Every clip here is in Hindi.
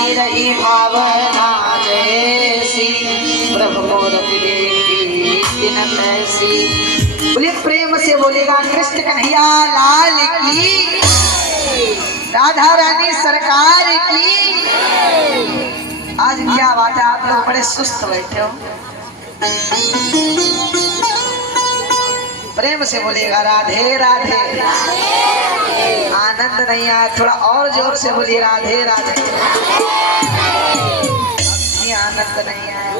की रही भावना जैसी, प्रभु मोरत देखी न कैसी। बोले प्रेम से बोलेगा कृष्ण कन्हैया लाल की, राधा रानी सरकार की। आज क्या बात है, आप लोग बड़े सुस्त बैठे हो। प्रेम से बोलिएगा राधे राधे। आनंद नहीं आया, थोड़ा और जोर से बोलिए राधे राधे। ये आनंद नहीं आया।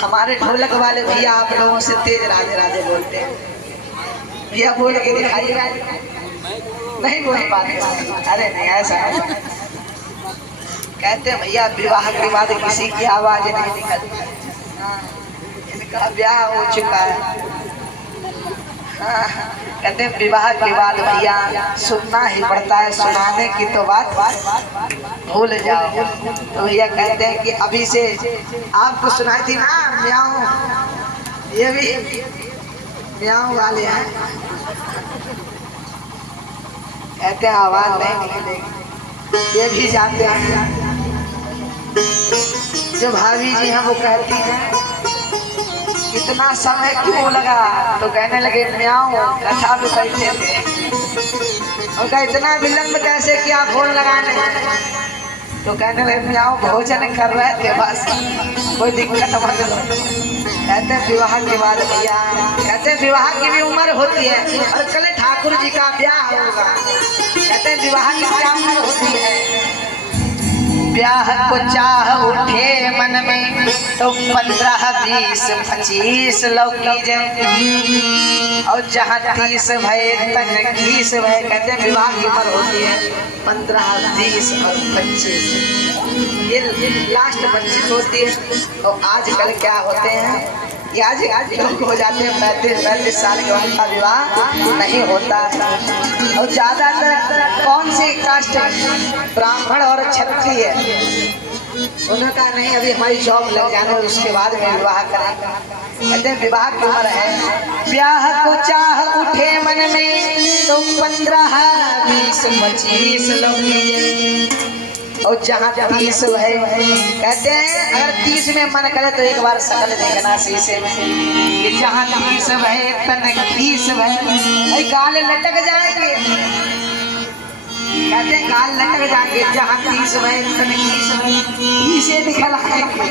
हमारे ढोलक वाले भैया आप लोगों से तेज राधे राधे बोलते हैं। भैया बोल के दिखाइएगा। नहीं बोल पाते। अरे नहीं ऐसा कहते हैं भैया विवाह के बाद किसी की आवाज नहीं निकलती। इनका ब्याह हो चुका है। कहते हैं विवाह के बाद भैया सुनना ही पड़ता है, सुनाने की तो बात भूल जाओ। तो भैया कहते हैं कि अभी से आपको सुनाई थी ना म्याऊं, ये भी म्याऊं वाले हैं। कहते हैं आवाज नहीं निकलेगी, ये भी जानते हैं। जो भाभी जी हैं वो कहती हैं कितना समय क्यों लगा, तो कहने लगे म्याऊं कथा में बैठे थे। और कहा इतना विलंब कैसे किया फोन लगाने, तो कहने लगे म्याऊं भोजन कर रहे थे बस, कोई दिक्कत मत लो। कहते हैं विवाह के बाद भैया, कहते हैं विवाह की भी उम्र होती है और कल ठाकुर जी का ब्याह होगा। कहते हैं विवाह की क्या उम्र होती है, ब्याह को चाह उठे मन में तो 15 20 25 लौकी जाए, और जहाँ 30 भय तक 20 भय। कहते हैं विवाह की उम्र होती है 15 20 और 25, ये लास्ट 25 होती है। तो आजकल क्या होते हैं कि आज लोग हो जाते हैं 35 साल के बाद का विवाह नहीं होता है। और ज्यादातर कौन सी कास्ट, ब्राह्मण और क्षत्रिय, उनका नहीं अभी हमारी जॉब लग जाने उसके बाद में विवाह करेंगे। कहते हैं विवाह की उम्र है, ब्याह को चाह उठे मन में तो 15 20 25 लोग, और जहाँ 30 है। कहते हैं अगर 30 में मन करे तो एक बार शकल देखना शीशे में कि जहाँ 30 है तन 30 है, गाल लटक जाएंगे। कहते हैं गाल लटक जाएंगे, जहाँ 30 है तन 30 है, शीशे दिखलाएंगे।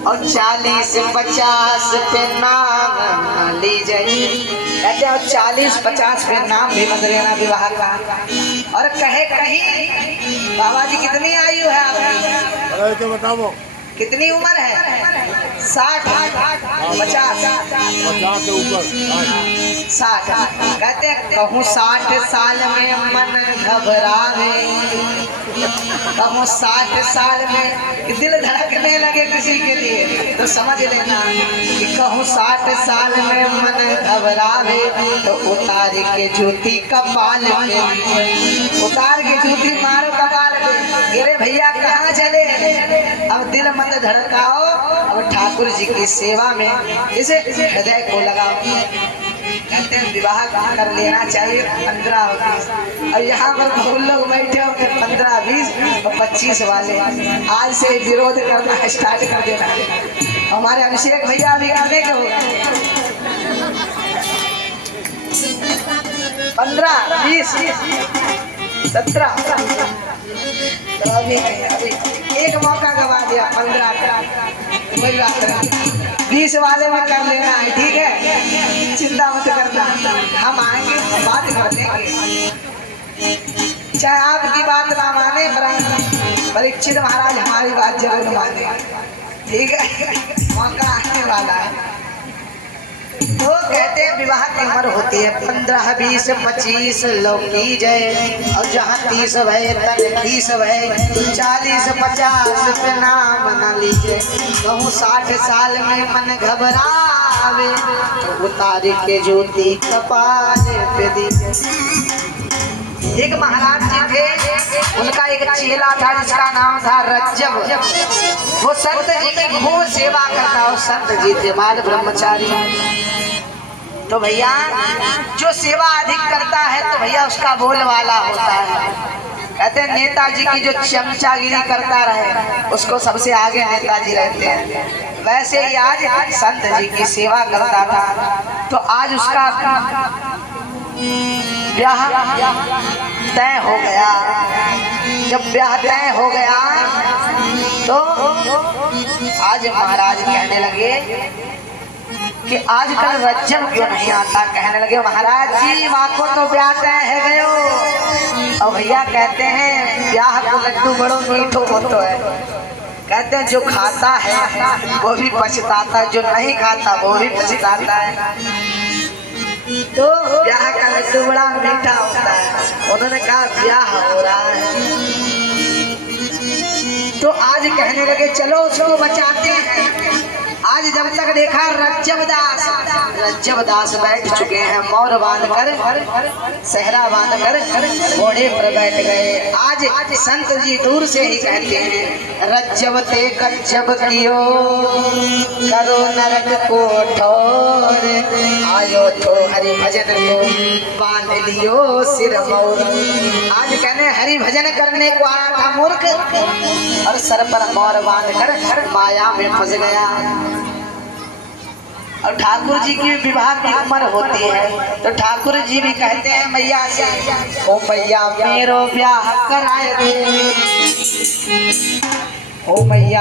और 40 50 पे नाम ली जाइए। कहते हैं 40 50 पे नाम भी मत लेना विवाह का। और कहे कहीं बाबा जी कितनी आयु है आपकी, तो बताओ कितनी उम्र है, 60 50 के ऊपर 60। कहते हैं कहूँ 60 साल में मन घबरावे, कहूँ 60 साल में दिल धड़कने लगे किसी के लिए तो समझ लेना कि कहूँ 60 साल में मन घबरावे तो उतार के जूती कपाल पे, उतार के जूती मारो कपाल पे। अरे भैया कहाँ चले, अब दिल मत धड़काओ, अब ठाकुर जी की सेवा में इसे हृदय को लगाओ। कहते हैं विवाह कर लेना चाहिए 15 और 20, और यहाँ पर बहुत लोग बैठे होंगे 15 20 और 25 वाले। आज से विरोध करना स्टार्ट कर देना। हमारे अभिषेक भैया भी गाने के हो 15 20 17, तो अभी एक मौका गवा दिया 15 का, कोई बात नहीं। 20 वाले में कर लेना है, ठीक है, चिंता मत करना, हम आएंगे बात कर देंगे। चाहे आपकी बात ना माने पर परीक्षित महाराज हमारी बात जरूर माने, ठीक है, मौका आने वाला है। तो कहते हैं विवाह की उम्र होती है 15 20 25 लौकी जय, और जहाँ 30 भय तन 30 भय, 40 50 पे नाम न लीजिए। कहूँ 60 साल में मन घबरावे तो उतार के ज्योति कपाल पे दीजिए। एक महाराज जी थे, उनका एक चेला था जिसका नाम था रज्जब। वो संत जी की खूब सेवा करता, और संत जी थे बाल ब्रह्मचारी। तो भैया जो सेवा अधिक करता है तो भैया उसका बोल वाला होता है। कहते हैं नेताजी की जो चमचागिरी करता रहे उसको सबसे आगे नेताजी रहते हैं। वैसे ही आज संत जी की सेवा करता था तो आज उसका ब्याह तय हो गया। जब ब्याह तय हो गया तो आज महाराज कहने लगे कि आजकल रज्जम क्यों नहीं आता। कहने लगे महाराज जी माँ को तो ब्याह तय है गयो। और भैया कहते हैं ब्याह को लड्डू बड़ो मीठो होतो है। कहते हैं जो खाता है वो भी पछताता, जो नहीं खाता वो भी पछताता है। तो ब्याह का लड्डू बड़ा मीठा होता है। उन्होंने कहा ब्याह हो रहा है तो आज कहने लगे चलो उसको बचाते हैं। आज जब तक देखा रज्जब दास बैठ चुके हैं, मोर बांधकर सहरा बांधकर घोड़े पर बैठ गए। आज संत जी दूर से ही कहते हैं रज्जब ते कज्जब कियो करो नरक को ठोर, आयो तो हरि भजन को बांध लियो सिर मोर। आज कहने हरि भजन करने को आया था मूर्ख और सर पर मोर बांधकर माया में फंस गया। और ठाकुर जी की विवाह की उम्र होती है तो ठाकुर जी भी कहते हैं मैया से ओ मैया मेरो ब्याह कराए दे, ओ मैया।